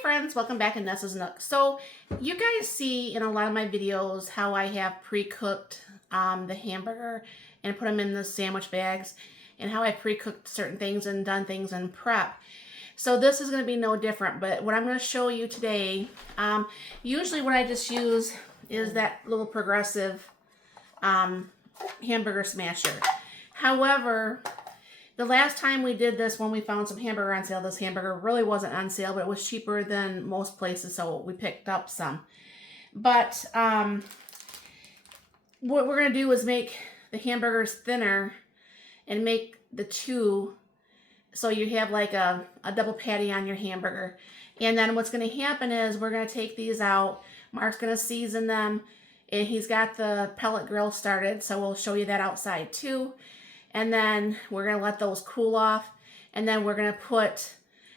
friends, welcome back to Nessa's Nook. So you guys see in a lot of my videos how I have pre-cooked the hamburger and put them in the sandwich bags, and how I pre-cooked certain things and done things in prep. So this is going to be no different, but what I'm going to show you today, usually what I just use is that little progressive hamburger smasher. However, the last time we did this, when we found some hamburger on sale, this hamburger really wasn't on sale, but it was cheaper than most places, so we picked up some. But what we're going to do is make the hamburgers thinner and make the two so you have like a double patty on your hamburger. And then what's going to happen is we're going to take these out. Mark's going to season them, and he's got the pellet grill started, so we'll show you that outside too. And then we're going to let those cool off. And then we're going to put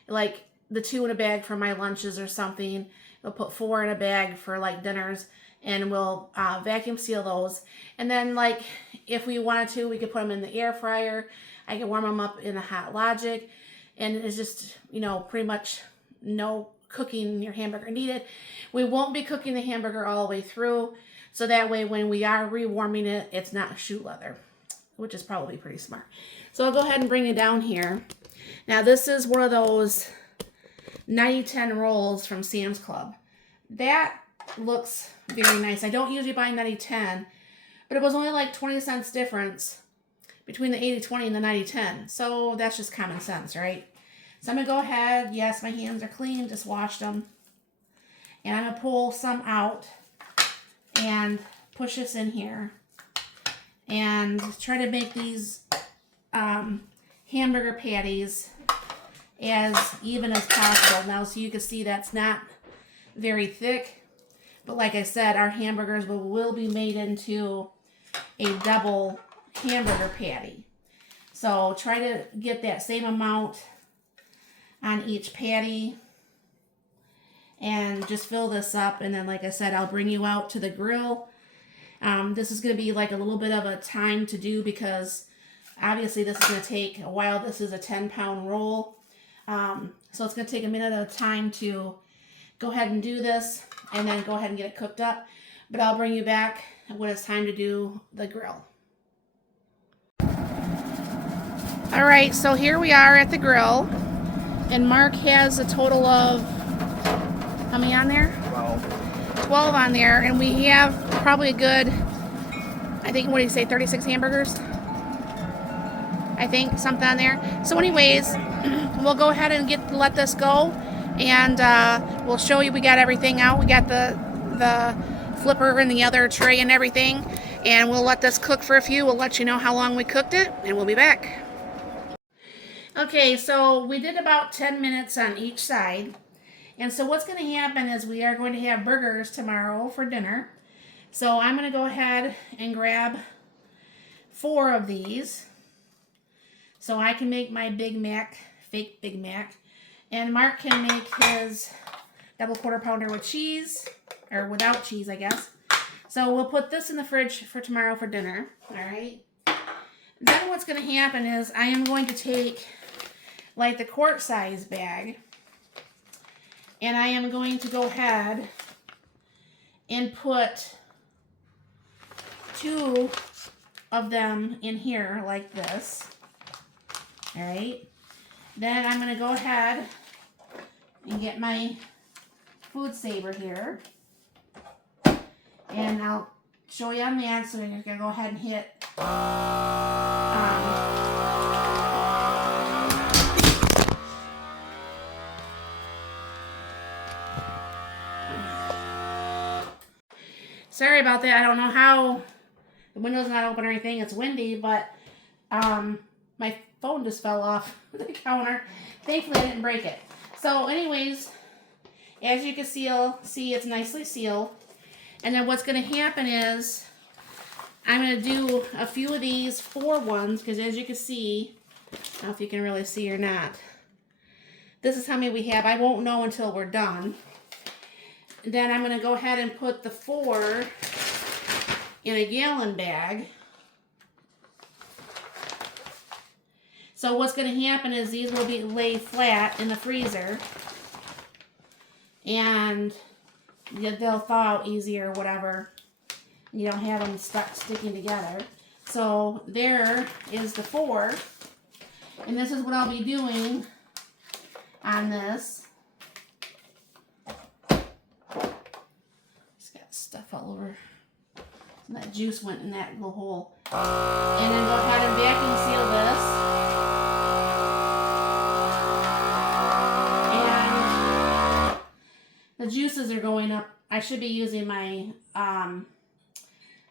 like the 2 in a bag for my lunches or something. We'll put 4 in a bag for like dinners. And we'll vacuum seal those. And then like if we wanted to, we could put them in the air fryer. I can warm them up in a hotlogic. And it's just, you know, pretty much no cooking your hamburger needed. We won't be cooking the hamburger all the way through. So that way when we are rewarming it, it's not shoe leather, which is probably pretty smart. So I'll go ahead and bring it down here. Now this is one of those 90-10 rolls from Sam's Club. That looks very nice. I don't usually buy 90-10, but it was only like 20 cents difference between the 80-20 and the 90-10. So that's just common sense, right? So I'm going to go ahead. Yes, my hands are clean. Just washed them. And I'm going to pull some out and push this in here. And try to make these hamburger patties as even as possible. Now, so you can see that's not very thick, but like I said, our hamburgers will be made into a double hamburger patty. So try to get that same amount on each patty and just fill this up. And then, like I said, I'll bring you out to the grill. This is going to be like a little bit of a time to do because obviously this is going to take a while. This is a 10-pound roll. So it's going to take a minute at a time to go ahead and do this and then go ahead and get it cooked up. But I'll bring you back when it's time to do the grill. All right, so here we are at the grill. And Mark has a total of, how many on there? 12 on there, and we have probably a good, I think, what do you say, 36 hamburgers? I think, something on there. So anyways, we'll go ahead and let this go, and we'll show you we got everything out. We got the flipper in the other tray and everything, and we'll let this cook for a few. We'll let you know how long we cooked it, and we'll be back. Okay, so we did about 10 minutes on each side. And so what's going to happen is we are going to have burgers tomorrow for dinner. So I'm going to go ahead and grab 4 of these so I can make my Big Mac, fake Big Mac. And Mark can make his double quarter pounder with cheese, or without cheese, I guess. So we'll put this in the fridge for tomorrow for dinner. All right. Then what's going to happen is I am going to take like the quart size bag, and I am going to go ahead and put 2 of them in here like this. All right. Then I'm going to go ahead and get my food saver here. And I'll show you on that, so you're going to go ahead and hit sorry about that. I don't know how the window's not open or anything. It's windy, but my phone just fell off the counter. Thankfully, I didn't break it. So anyways, as you can see, it's nicely sealed. And then what's going to happen is I'm going to do a few of these 4 ones, because as you can see, I don't know if you can really see or not. This is how many we have. I won't know until we're done. Then I'm going to go ahead and put the 4 in a gallon bag. So what's going to happen is these will be laid flat in the freezer. and they'll thaw out easier or whatever. You don't have them sticking together. So there is the 4. And this is what I'll be doing on this. It's got stuff all over. And that juice went in that little hole. And then go ahead and vacuum seal this. And the juices are going up. I should be using my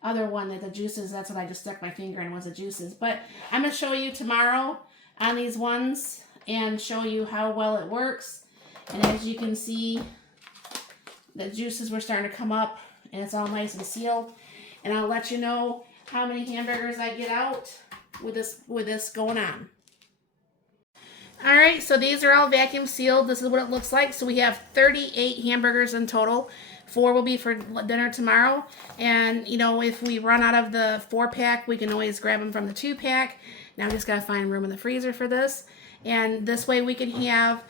other one that the juices, that's what I just stuck my finger in, was the juices. But I'm going to show you tomorrow on these ones and show you how well it works. And as you can see, the juices were starting to come up and it's all nice and sealed. And I'll let you know how many hamburgers I get out with this going on. All right, so these are all vacuum sealed. This is what it looks like. So we have 38 hamburgers in total. 4 will be for dinner tomorrow. And, you know, if we run out of the 4-pack, we can always grab them from the 2-pack. Now we just got to find room in the freezer for this. And this way we can have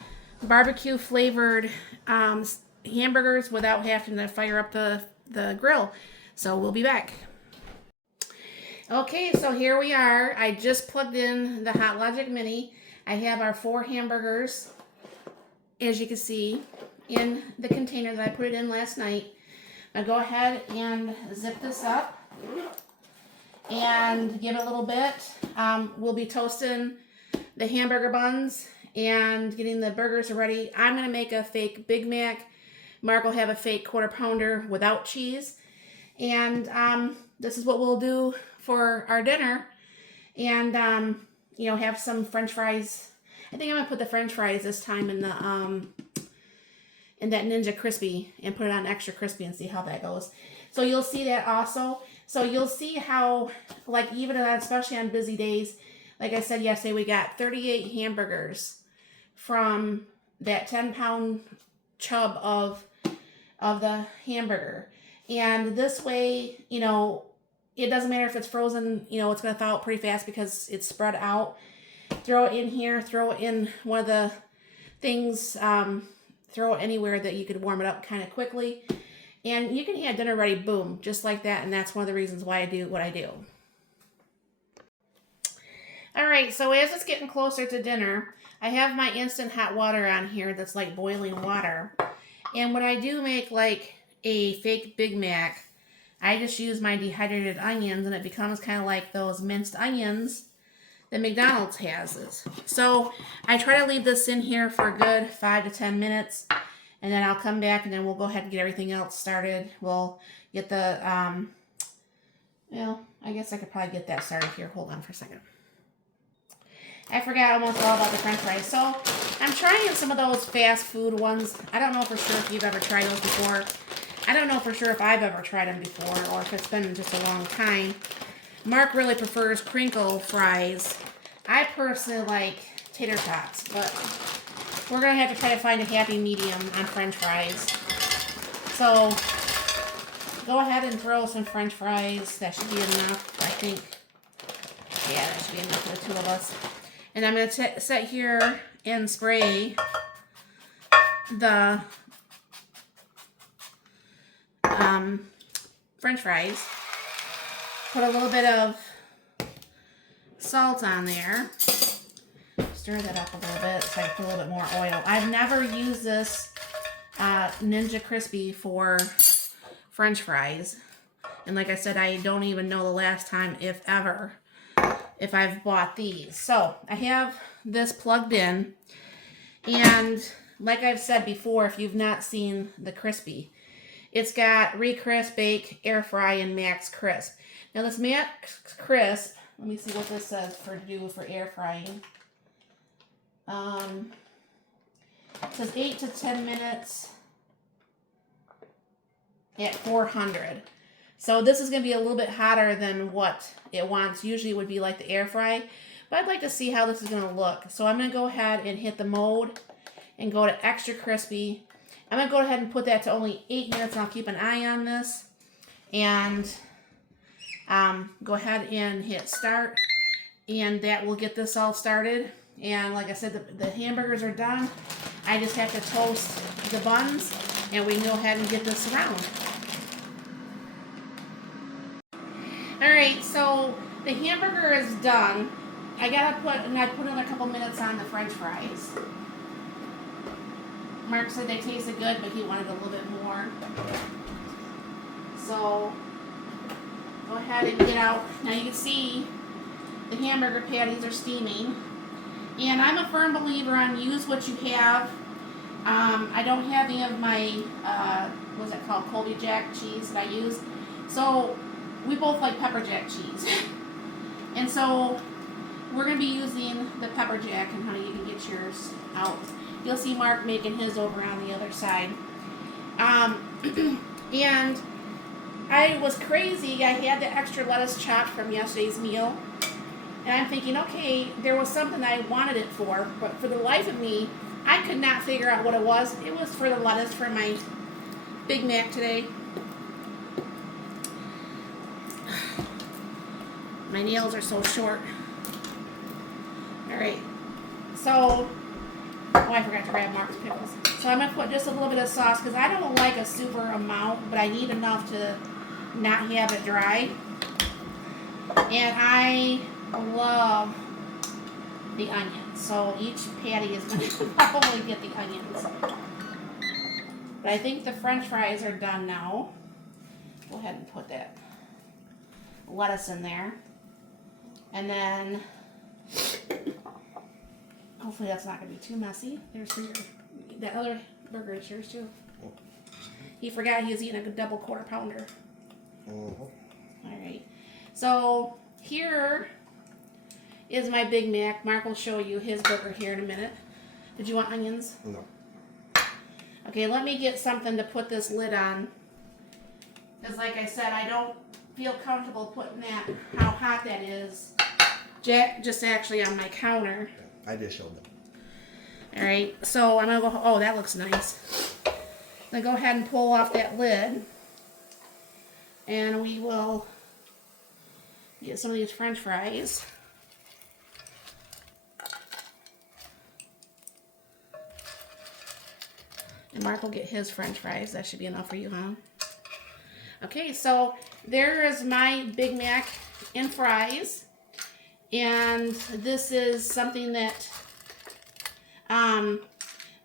barbecue flavored hamburgers without having to fire up the grill. So we'll be back. Okay, so here we are. I just plugged in the hotlogic mini. I have our 4 hamburgers, as you can see, in the container that I put it in last night. I'll go ahead and zip this up and give it a little bit. We'll be toasting the hamburger buns and getting the burgers ready. I'm going to make a fake Big Mac. Mark will have a fake quarter pounder without cheese. And this is what we'll do for our dinner. And, you know, have some French fries. I think I'm going to put the French fries this time in the in that Ninja Crispi and put it on extra crispy and see how that goes. So you'll see that also. So you'll see how, like, even especially on busy days, like I said yesterday, we got 38 hamburgers from that 10-pound chub of the hamburger. And this way, you know, it doesn't matter if it's frozen, you know, it's going to thaw out pretty fast because it's spread out. Throw it in here, throw it in one of the things, throw it anywhere that you could warm it up kind of quickly. And you can have dinner ready, boom, just like that. And that's one of the reasons why I do what I do. All right, so as it's getting closer to dinner, I have my instant hot water on here that's like boiling water. And when I do make like a fake Big Mac, I just use my dehydrated onions and it becomes kind of like those minced onions that McDonald's has. So I try to leave this in here for a good 5 to 10 minutes and then I'll come back and then we'll go ahead and get everything else started. We'll get the, well, I guess I could probably get that started here. Hold on for a second. I forgot almost all about the French fries. So I'm trying some of those fast food ones. I don't know for sure if you've ever tried those before. I don't know for sure if I've ever tried them before or if it's been just a long time. Mark really prefers crinkle fries. I personally like tater tots, but we're going to have to try to find a happy medium on French fries. So go ahead and throw some French fries. That should be enough, I think. Yeah, that should be enough for the 2 of us. And I'm going to sit here and spray the French fries. Put a little bit of salt on there. Stir that up a little bit so I can put a little bit more oil. I've never used this Ninja Crispi for French fries. And like I said, I don't even know the last time, if ever, if I've bought these. So I have this plugged in. And like I've said before, if you've not seen the Crispi, it's got Recrisp, Bake, Air Fry, and Max Crisp. Now this Max Crisp, let me see what this says for air frying. It says 8 to 10 minutes at 400. So this is going to be a little bit hotter than what it wants. Usually it would be like the air fry. But I'd like to see how this is going to look. So I'm going to go ahead and hit the mode and go to extra crispy. I'm going to go ahead and put that to only 8 minutes, and I'll keep an eye on this. And go ahead and hit start. And that will get this all started. And like I said, the hamburgers are done. I just have to toast the buns. and we can go ahead and get this around. Alright, so the hamburger is done. I put another couple minutes on the French fries. Mark said they tasted good, but he wanted a little bit more. So go ahead and get out. Now you can see the hamburger patties are steaming. And I'm a firm believer on use what you have. I don't have any of my, what's that called, Colby Jack cheese that I use. So we both like pepper jack cheese. And so we're going to be using the pepper jack, and honey, you can get yours out. You'll see Mark making his over on the other side. And I was crazy. I had the extra lettuce chopped from yesterday's meal. And I'm thinking, okay, there was something I wanted it for, but for the life of me, I could not figure out what it was. It was for the lettuce for my Big Mac today. My nails are so short. Alright, so, oh, I forgot to grab Mark's pickles. So I'm going to put just a little bit of sauce, because I don't like a super amount, but I need enough to not have it dry. And I love the onions, so each patty is going to probably get the onions. But I think the French fries are done now. Go ahead and put that lettuce in there. And then, hopefully that's not going to be too messy. There's that other burger is yours too. He forgot he was eating a double quarter pounder. Alright, so here is my Big Mac. Mark will show you his burger here in a minute. Did you want onions? No. Okay, let me get something to put this lid on. Because like I said, I don't feel comfortable putting that, how hot that is, just actually on my counter. I just showed them. Alright, so I'm going to go, oh, that looks nice. I'm going to go ahead and pull off that lid. And we will get some of these French fries. And Mark will get his French fries. That should be enough for you, huh? Okay, so there is my Big Mac and fries. And this is something that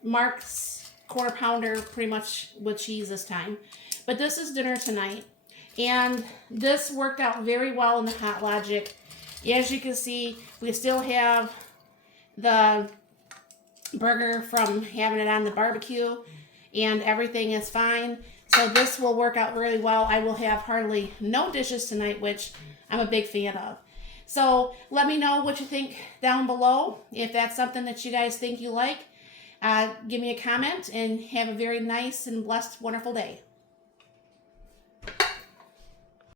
Mark's quarter pounder pretty much with cheese this time. But this is dinner tonight. And this worked out very well in the hotlogic. As you can see, we still have the burger from having it on the barbecue, and everything is fine. So this will work out really well. I will have hardly no dishes tonight, which I'm a big fan of. So let me know what you think down below. If that's something that you guys think you like, give me a comment, and have a very nice and blessed, wonderful day.